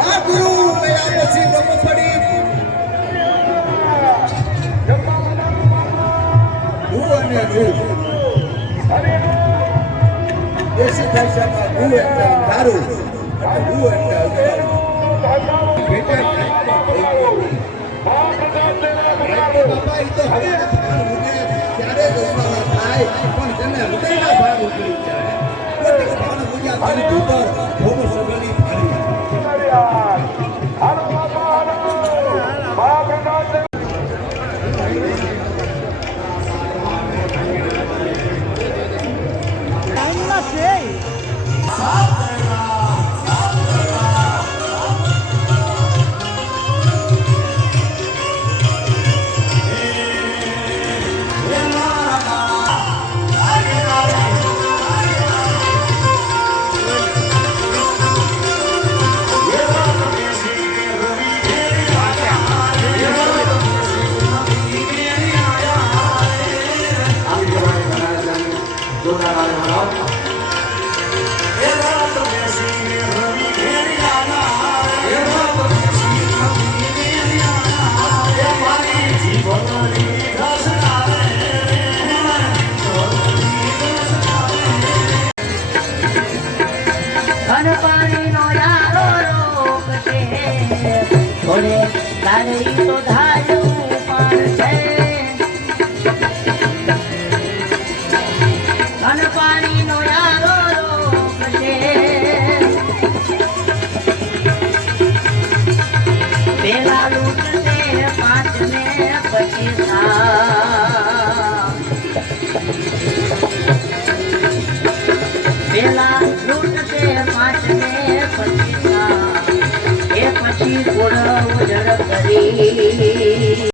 આ ગુરુ મેળા પછી મગફળી હું અને હું દેશી ભાષામાં હું એટલે દારૂ અને હું એટલે અગિયાર ભેટા કાંઈકમાં થઈ ગઈ. રાજ્ય બાપા ઈ તો up. પાણીનો યારો રોકશે. થોડે તારી તો ધાર્યું લૂંટશે પાંચને પછી. એ પછી ગોળ ઉજળ કરી